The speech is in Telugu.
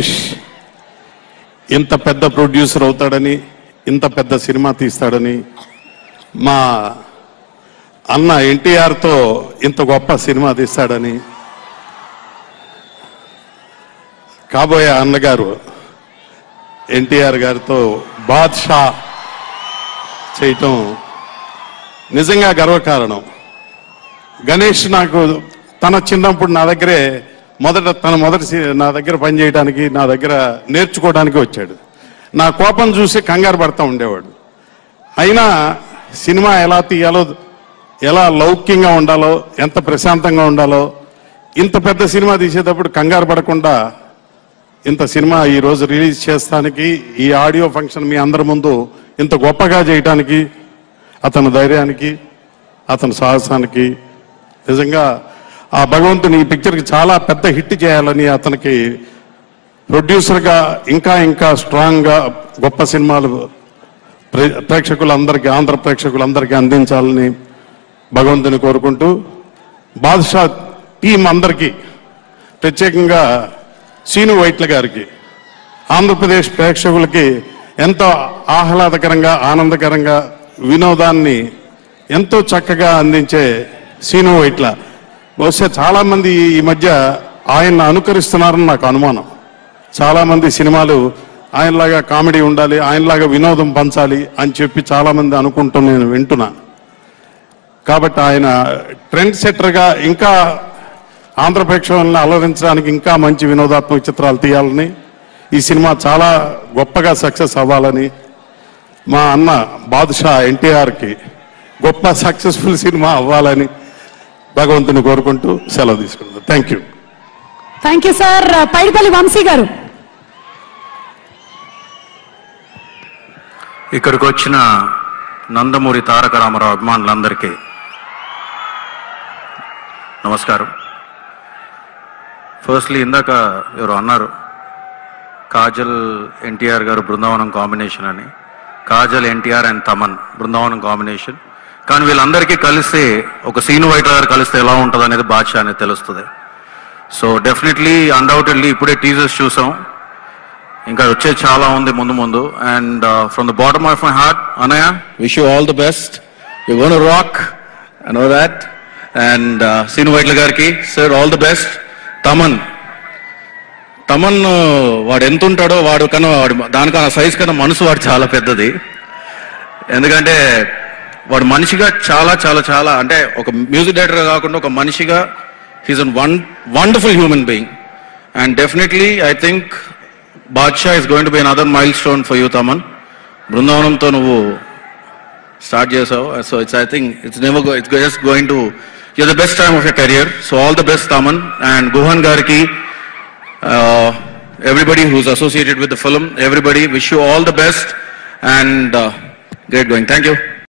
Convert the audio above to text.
గణేష్ ఇంత పెద్ద ప్రొడ్యూసర్ అవుతాడని, ఇంత పెద్ద సినిమా తీస్తాడని, మా అన్న ఎన్టీఆర్తో ఇంత గొప్ప సినిమా తీస్తాడని, కాబోయే అన్నగారు ఎన్టీఆర్ గారితో బాద్షా చేయటం నిజంగా గర్వకారణం. గణేష్ నాకు తన చిన్నప్పుడు నా దగ్గరే నా దగ్గర పనిచేయడానికి, నా దగ్గర నేర్చుకోవడానికి వచ్చాడు. నా కోపం చూసి కంగారు పడతా ఉండేవాడు. అయినా సినిమా ఎలా తీయాలో, ఎలా లౌక్యంగా ఉండాలో, ఎంత ప్రశాంతంగా ఉండాలో, ఇంత పెద్ద సినిమా తీసేటప్పుడు కంగారు పడకుండా ఇంత సినిమా ఈరోజు రిలీజ్ చేస్తానికి, ఈ ఆడియో ఫంక్షన్ మీ అందరి ముందు ఇంత గొప్పగా చేయటానికి, అతని ధైర్యానికి, అతని సాహసానికి నిజంగా ఆ భగవంతుని ఈ పిక్చర్కి చాలా పెద్ద హిట్ చేయాలని, అతనికి ప్రొడ్యూసర్గా ఇంకా ఇంకా స్ట్రాంగ్గా గొప్ప సినిమాలు ప్రేక్షకులందరికీ, ఆంధ్ర ప్రేక్షకులందరికీ అందించాలని భగవంతుని కోరుకుంటూ, బాద్షా టీం అందరికీ, ప్రత్యేకంగా సీను వైట్ల గారికి, ఆంధ్రప్రదేశ్ ప్రేక్షకులకి ఎంతో ఆహ్లాదకరంగా, ఆనందకరంగా, వినోదాన్ని ఎంతో చక్కగా అందించే సీను వైట్ల, బహుశా చాలామంది ఈ మధ్య ఆయన్ని అనుకరిస్తున్నారని నాకు అనుమానం. చాలామంది సినిమాలు ఆయనలాగా కామెడీ ఉండాలి, ఆయనలాగా వినోదం పంచాలి అని చెప్పి చాలామంది అనుకుంటూ నేను వింటున్నా. కాబట్టి ఆయన ట్రెండ్ సెట్టర్గా ఇంకా ఆంధ్ర ప్రేక్షకులను అలరించడానికి ఇంకా మంచి వినోదాత్మక చిత్రాలు తీయాలని, ఈ సినిమా చాలా గొప్పగా సక్సెస్ అవ్వాలని, మా అన్న బాద్షా ఎన్టీఆర్కి గొప్ప సక్సెస్ఫుల్ సినిమా అవ్వాలని భగవంతుని కోరుకుంటూ సెలవు తీసుకుంటాను. Thank you. Thank you sir. Paidipalli Vamsi గారు. ఇక్కడికి వచ్చిన నందమూరి తారక రామారావు అభిమానులందరికీ నమస్కారం. ఫస్ట్లీ ఇందాక ఎవరు అన్నారు కాజల్ ఎన్టీఆర్ గారు బృందావనం కాంబినేషన్ అని. Kajal, NTR and Thaman Brindavanam combination. కానీ వీళ్ళందరికీ కలిస్తే, ఒక సీను వైట్ల గారు కలిస్తే ఎలా ఉంటుంది అనేది బాద్షా అనేది తెలుస్తుంది. సో డెఫినెట్లీ, అన్డౌటెడ్లీ ఇప్పుడే టీజర్స్ చూసాం, ఇంకా వచ్చే చాలా ఉంది ముందు ముందు. And from the bottom of my heart, అన్నయ్య, wish you all the best. You gonna rock, I know that. And Seenu Vaitla గారికి, sir, all the best. Thaman వాడు ఎంత ఉంటాడో, వాడు దానికన్నా సైజ్ కన్నా మనసు వాడు చాలా పెద్దది. ఎందుకంటే వాడు మనిషిగా చాలా చాలా చాలా, అంటే ఒక మ్యూజిక్ డైరెక్టర్ కాకుండా ఒక మనిషిగా he's an wonderful human being. And definitely I think Baadshah is going to be another milestone for you Thaman. బృందావనంతో నువ్వు స్టార్ట్ చేసావు. So I think it's just going to you're the best time of your career. So all the best, Taman. And Guhan Garki, everybody who's associated with the film, everybody, wish you all the best and great going. Thank you.